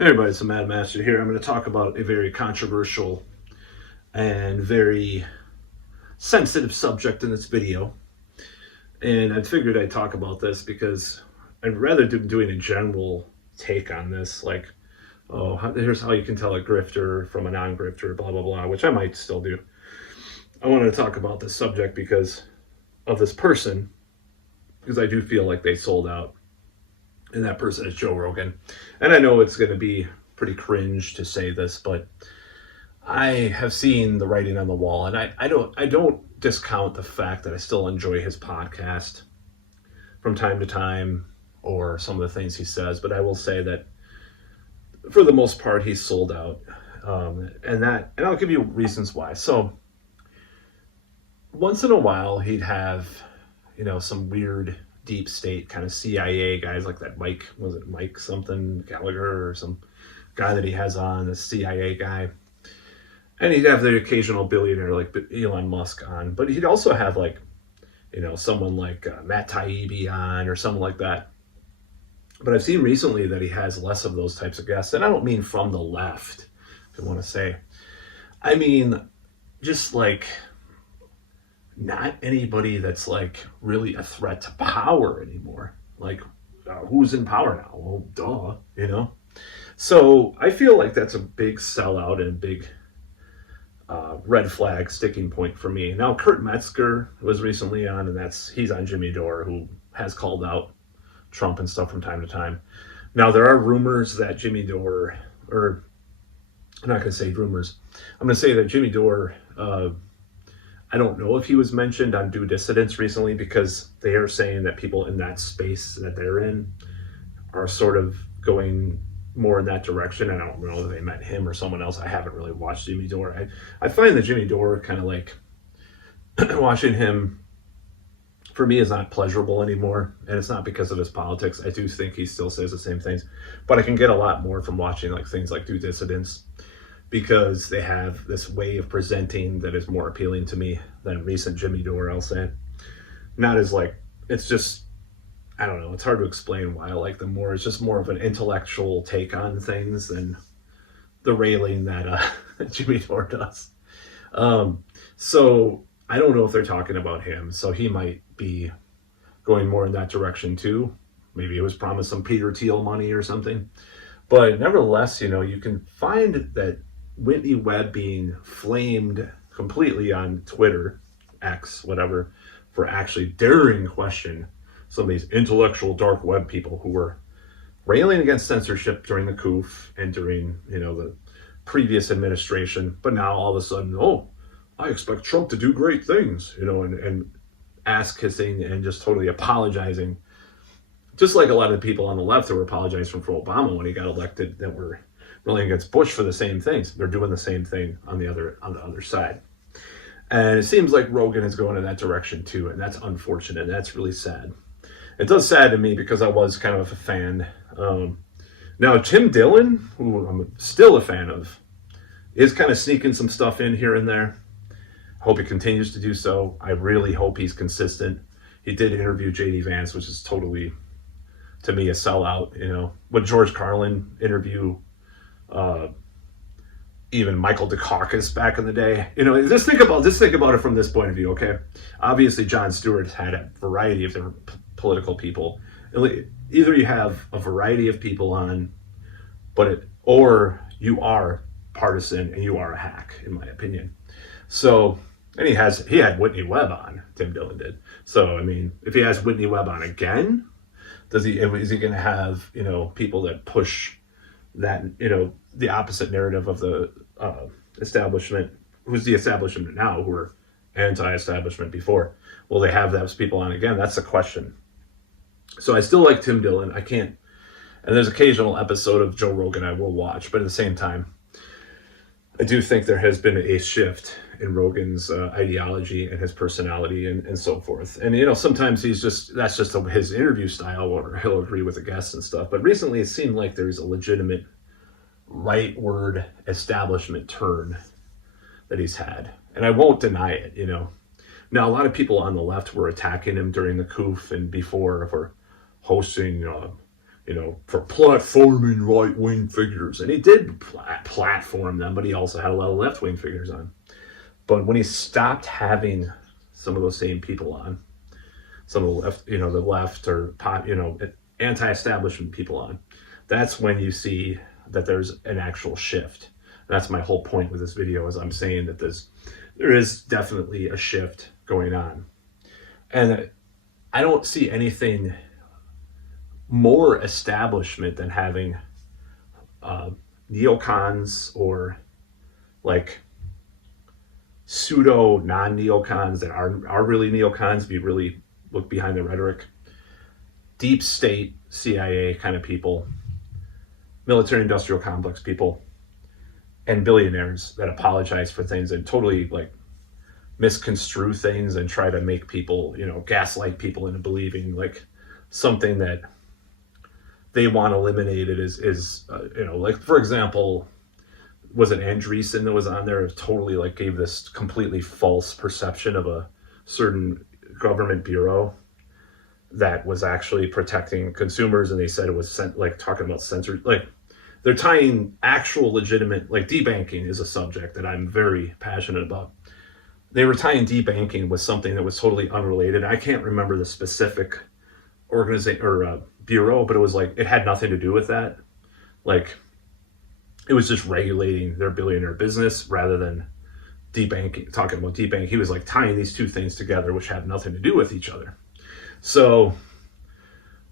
Hey everybody, it's the Mad Master here. I'm going to talk about a very controversial and very sensitive subject in this video. And I figured I'd talk about this because I'd rather do doing a general take on this, like, oh, here's how you can tell a grifter from a non-grifter, blah, blah, blah, which I might still do. I wanted to talk about this subject because of this person, because I do feel like they sold out. And that person is Joe Rogan. And I know it's going to be pretty cringe to say this, but I have seen the writing on the wall, and I don't discount the fact that I still enjoy his podcast from time to time or some of the things he says, but I will say that for the most part he's sold out. And I'll give you reasons why. So once in a while he'd have, some weird deep state kind of CIA guys like that Mike something Gallagher or some guy that he has on, the CIA guy. And he'd have the occasional billionaire like Elon Musk on, but he'd also have like, someone like Matt Taibbi on or something like that. But I've seen recently that he has less of those types of guests. And I don't mean from the left, if I want to say. I mean, just like not anybody that's like really a threat to power anymore. Like, who's in power now? Well, duh. So I feel like that's a big sellout and a big red flag sticking point for me. Now, Kurt Metzger was recently on, and he's on Jimmy Dore, who has called out Trump and stuff from time to time. Now, there are rumors that Jimmy Dore, or I'm not going to say rumors, I'm going to say that Jimmy Dore, I don't know if he was mentioned on Due Dissidence recently, because they are saying that people in that space that they're in are sort of going more in that direction. I don't know if they met him or someone else. I haven't really watched Jimmy Dore. I find that Jimmy Dore kind of like watching him, for me, is not pleasurable anymore. And it's not because of his politics. I do think he still says the same things, but I can get a lot more from watching like things like Due Dissidence, because they have this way of presenting that is more appealing to me than recent Jimmy Dore, I'll say. Not as like, it's just, I don't know, it's hard to explain why I like them more. It's just more of an intellectual take on things than the railing that Jimmy Dore does. So I don't know if they're talking about him, so he might be going more in that direction too. Maybe he was promised some Peter Thiel money or something. But nevertheless, you can find that Whitney Webb being flamed completely on Twitter, X, whatever, for actually daring question some of these intellectual dark web people who were railing against censorship during the coup and during, the previous administration. But now all of a sudden, oh, I expect Trump to do great things, and ass kissing and just totally apologizing. Just like a lot of the people on the left that were apologizing for Obama when he got elected, that were railing against Bush for the same things. They're doing the same thing on the other side. And it seems like Rogan is going in that direction too, and that's unfortunate. That's really sad. It does sadden me because I was kind of a fan. Now, Tim Dillon, who I'm still a fan of, is kind of sneaking some stuff in here and there. Hope he continues to do so. I really hope he's consistent. He did interview J.D. Vance, which is totally, to me, a sellout. Would George Carlin interview even Michael Dukakis back in the day? Just think about it from this point of view, okay? Obviously, Jon Stewart's had a variety of different political people. Either you have a variety of people on, or you are partisan and you are a hack, in my opinion. So, and he had Whitney Webb on. Tim Dillon did. So, I mean, if he has Whitney Webb on again, is he going to have people that push that the opposite narrative of the establishment, who's the establishment now, who are anti-establishment before? Will they have those people on again? That's the question. So I still like Tim Dillon. I can't, and there's occasional episode of Joe Rogan I will watch, but at the same time, I do think there has been a shift in Rogan's ideology and his personality and so forth. And, sometimes that's just his interview style, or he'll agree with the guests and stuff. But recently it seemed like there's a legitimate rightward establishment turn that he's had. And I won't deny it, Now, a lot of people on the left were attacking him during the coup and before for hosting, for platforming right-wing figures. And he did platform them, but he also had a lot of left-wing figures on. But when he stopped having some of those same people on, some of the left, the left or anti-establishment people on, that's when you see that there's an actual shift. And that's my whole point with this video, is I'm saying that there is definitely a shift going on. And I don't see anything more establishment than having neocons or like pseudo non-neocons that are really neocons, if you really look behind the rhetoric. Deep state CIA kind of people, military industrial complex people, and billionaires that apologize for things and totally like misconstrue things and try to make people, gaslight people into believing like something that they want eliminated is like, for example, was it Andreessen that was on there? It totally like gave this completely false perception of a certain government bureau that was actually protecting consumers, and they said it was talking about censored, like they're tying actual legitimate, like debanking is a subject that I'm very passionate about. They were tying debanking with something that was totally unrelated. I can't remember the specific organization or bureau, but it was like it had nothing to do with that. Like it was just regulating their billionaire business rather than debanking, talking about debanking. He was like tying these two things together, which have nothing to do with each other. So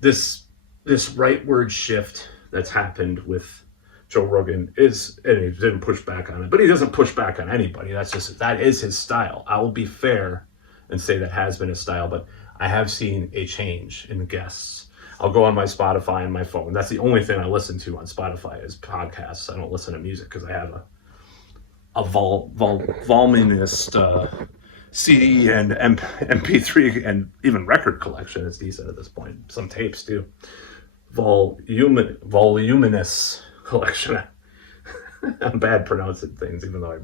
this rightward shift that's happened with Joe Rogan and he didn't push back on it, but he doesn't push back on anybody. That is his style. I will be fair and say that has been his style, but I have seen a change in the guests. I'll go on my Spotify and my phone. That's the only thing I listen to on Spotify is podcasts. I don't listen to music because I have a voluminous CD and MP3 and even record collection is decent at this point. Some tapes too. Voluminous collection. I'm bad pronouncing things, even though I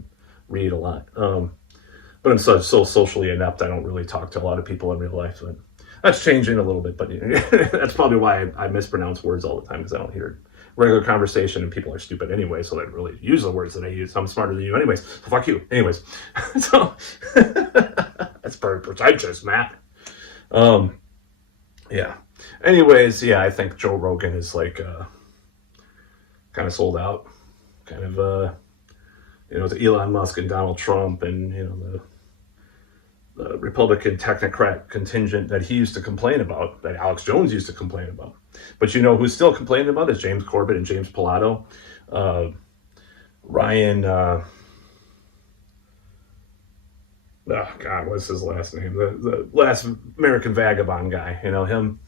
read a lot. But I'm so socially inept, I don't really talk to a lot of people in real life. But that's changing a little bit, but that's probably why I mispronounce words all the time, because I don't hear regular conversation and people are stupid anyway, so they don't really use the words that I use. I'm smarter than you anyways, so fuck you. Anyways, so that's very pretentious, Matt. Yeah. Anyways, yeah, I think Joe Rogan is like kind of sold out. Kind of, to Elon Musk and Donald Trump and, the Republican technocrat contingent that he used to complain about, that Alex Jones used to complain about. But who's still complaining about is James Corbett and James Pilato. Ryan, oh God, what's his last name? The last American Vagabond guy, him.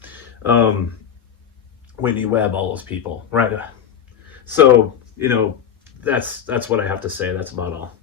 Whitney Webb, all those people, right? So, that's what I have to say. That's about all.